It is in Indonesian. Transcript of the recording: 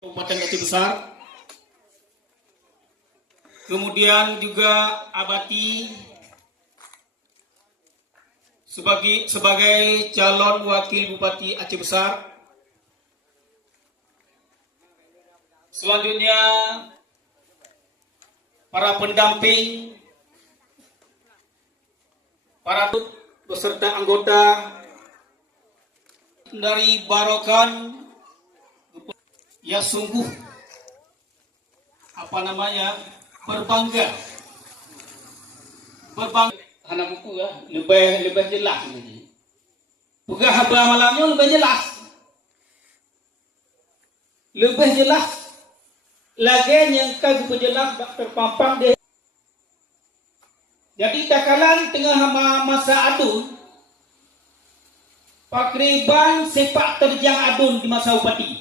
Kabupaten Aceh Besar. Kemudian juga Abati sebagai calon wakil Bupati Aceh Besar. Selanjutnya para pendamping, para beserta anggota dari Barokan yang sungguh berbangga anak buku ya lebih jelas ini. Pegah haba malamnya lebih jelas lagi yang kagum jelas terpampang deh. Jadi takalan tengah masa adun pakriban sepak terjang adun di masa upati.